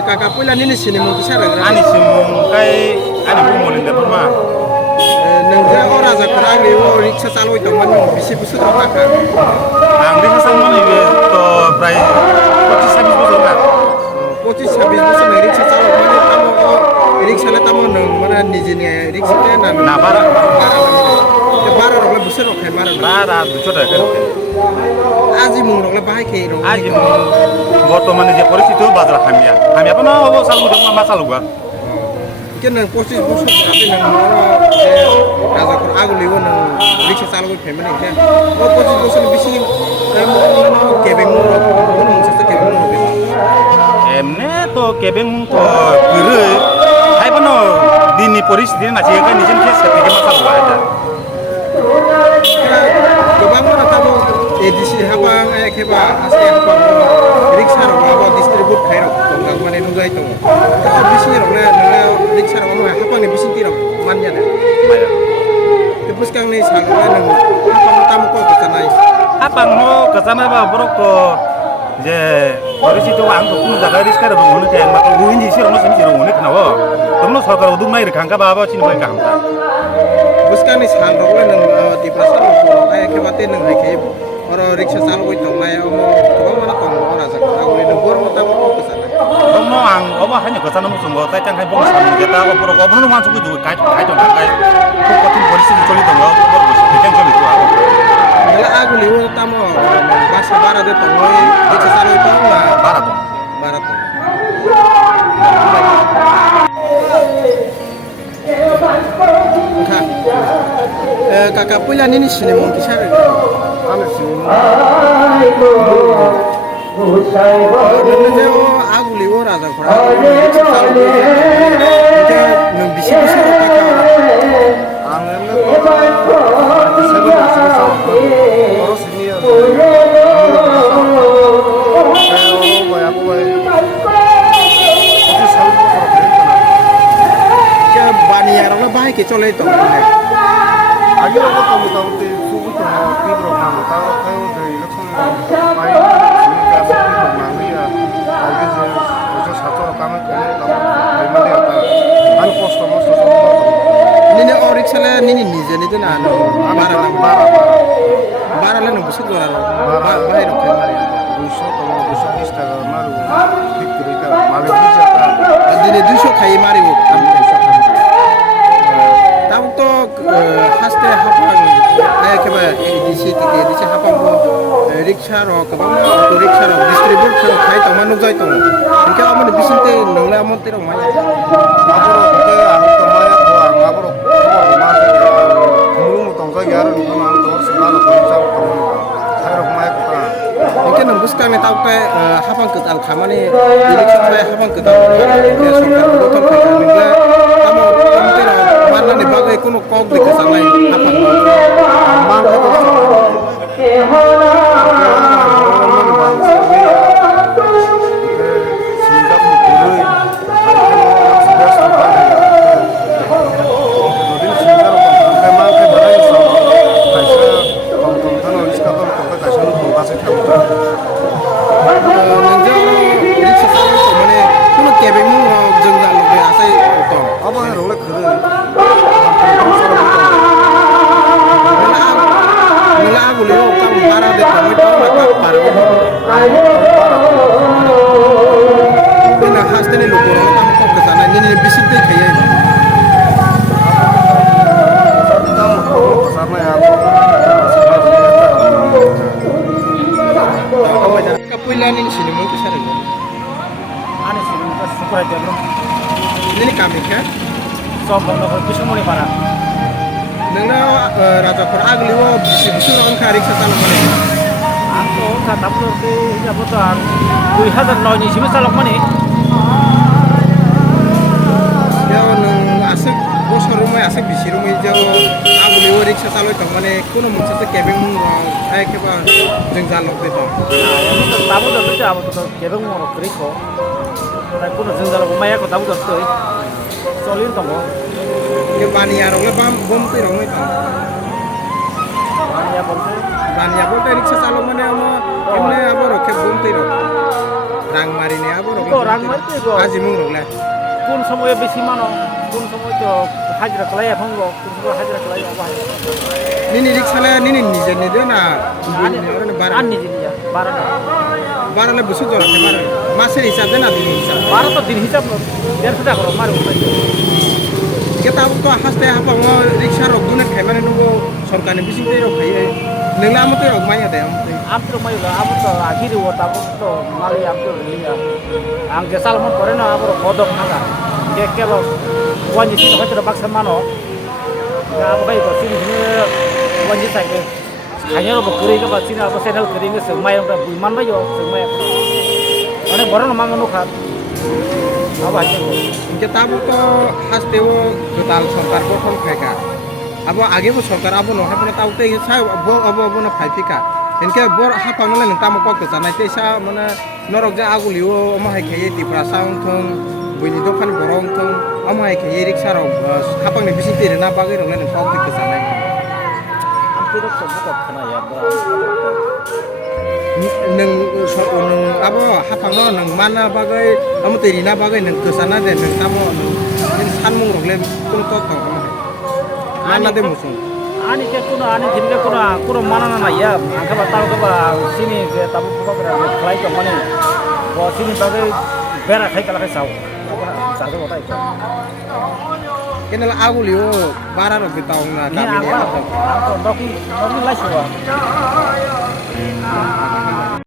kakak pula nini sini mau kisah Ani simung kai ani bumolin da pama. nengja orang zakra ngi wo riksa calo itu man bisi busu tau kakak. Ang riksa sama ni to prai 25 bosor kan. 25-26 busu ngi riksa calo mana tamu riksa na tamu neng mana nijini riksa na Na bara bara orang busu orang kayak bara. bara দুশো টাকা আজি mung orang bahai kayak orang. আজি বর্তমানে যে পরিস্থিতি বাজার হামিয়া হামিয়া পনা অবসাল মুদং মা চালুগা Kan nang 25 busu tapi nang raja kur agu liwo nang riksa calo itu kayak mana ya. 25 busu bisi kebeng mu nang sasa kebeng mu. এমনে তো কেবেং তো গরে হাইবনো দিনি পরিস্থিতি না যে কা নিজেন কেস থেকে মা চালুগা এটা Kebang mana tamu edisi habang keba asli habang riksa roba distribut khair tonggang mana nugai tong. Tapi bisi roba nela riksa roba habang ni bisi tiro mannya deh. Terus kang ni sagala nang habang tamu ko kesanai. আপang mo kasana ba borok ko je পরিস্থিতি আং তো কোন জায়গা risk করে Rune তে মা তো গুইন দিছি রুনে সিন রুনে কনাও তোমলো সরকার উদুম নাই রেখাঙ্কা বাবা চিন বই Kamata Terus kang ni sang roba nang di prasar roba keba te nang hai oro riksa calo ko tong nai omo kebang mana tong ora sak agu ni bor mo tamu ko kesanai. তোমলো আং অবা হানি kasana mo sungo তাই চাং high বং সাম গেতা অপর অবন মান সুগু দুই কাই কাই তো কাই খুব কঠিন পরিস্থিতি চলি দঙ্গ বর বসে দেখেন চলি তো Nela agu liwo tamu bahasa barat de tong riksa calo itu বারা তো barat tong. Kakak pula nini sini mau kisah আমি scene Nengja agu liwo raja kura neng bisi bisi kakak ang emne ko seven oro senior boy apu boy ke bani arang bahai ke chole to আগে তো মোটামুটি খুব তো কি programme তাও কেউ যে ইলেকশন পাই ভূমিকা প্রোগ্রাম ইয়া আগে যে ওই ছাত্র কামে করে তাও মানে এটা আন কষ্ট মস্ত nini orik sala nini nije nije na no bara na bara bara la no busu dora bahai ro kan mari 200 to 220 টাকা মারু ঠিক করে এটা মালে বুঝাটা dini 200 khai mari go am 200 tam to haste hapang ke ba edisi tike edisi hapang go riksha ro ke ba auto riksha ro distribute ro khai to manu jai to ke amon bisinte nongla amon te ro maya 앞으로 그때 안 떠마야 더 안 앞으로 마세 공무 동작 야를 누구나 더 수많은 동작 동무가 사이로 마야 그다 Mungkin nembus kami tahu ke hafang ketal kamane eleksi saya hafang ketal ya sokar botol ke kami la kamu tera mana nih bagai kuno kok di kesana hafang mang singgap mukului sudah sampai jadi singgap memang ke barang itu kaisa konten harus kapan konten kaisa lu kasih kamu nengja eleksi saya itu mana kuno kebeng mu jenggal lebih asai utang apa yang rolek keren nila aku lihat kamu marah deh kamu itu mata paru Nah, hasil ini lupa orang kamu kok kesana ini bisik deh kayak ini. sama ya Kapuilan ini sini mau kesana nggak? Ani sih, kita syukur aja bro. Ini kami kan? Sob bang nopo bisa mulai parah. Nengna raja kur agli wo bisi orang karik sesalah mana? Aku nggak tahu tuh ya betul. 2009 sih masalah mana? Ya neng asik bosor rumah asik bisi rumah jauh agli wo rik sesalah itu mana? Kuno mungkin kebeng mung kayak keba jenggal lokte itu. Ya betul tahu tuh sih, aku tuh kebeng mau keriko. Tapi kuno jenggal rumah ya, aku tahu tuh. Solin tuh mau. Kebani ya orang lebam bom tuh orang itu. Ani ya betul. Bani ya betul rik sesalah mana? Emne apa roket bom tuh? Rang mari nih apa roket? আজি মুং রকলে কোন সময়ে বেশি মানো কোন সময় তো হাজিরা খালাইয়া ভঙ্গ কোন সময় হাজিরা খালাইয়া অবাহাই নিনি রিক্সালে নিনি নিজে নিজে না আর নিজে নিজে 12 না বারলে বসে জড়াতে মারে মাসের হিসাব দেন না দিনের হিসাব 12 তো দিন হিসাব 150 টাকা করে মারে kita to haste apa ngo riksha rok dunet khai mane nugo sarkar ni bising tei rok khai nengla amote rok maya de amote amto mai la amto akhiri wo ta to mali amto liya ang ke salmon kore na amro kodok naga ke kelo wani sin hotra baksa mano ga bai ko sin ni wani sai ke hanya ro kuri ke basin abo channel kuri ke semai ro buman bai yo semai ane boron mangano kha apa aja kita to haste wo total sarkar gotong khaika abo age bo sarkar abo no hapna tau te sa abo no phaipika enke bor hapa no len tamo kok ta nai te sa mana norok ja aguliwo ma hai kheye ti pra saung thong buini dokan borong thong ama hai kheye riksha ro hapang ni bisi te na bagai ro len kok te sa nai ampi ro so buka khana ya neng abo hapang no neng mana bagai amu te rina bagai neng kesana de neng tamo neng sanmung ro len tung to to mana de musung ani ke kuno mana na ya angka batao ke ba sini ke tabu ko kra klai ko mane bo sini bagai bera khai kala khai sau apa sa do tai ko kenal aguliwo bara ro bitaung na ni apa ko doki lai suwa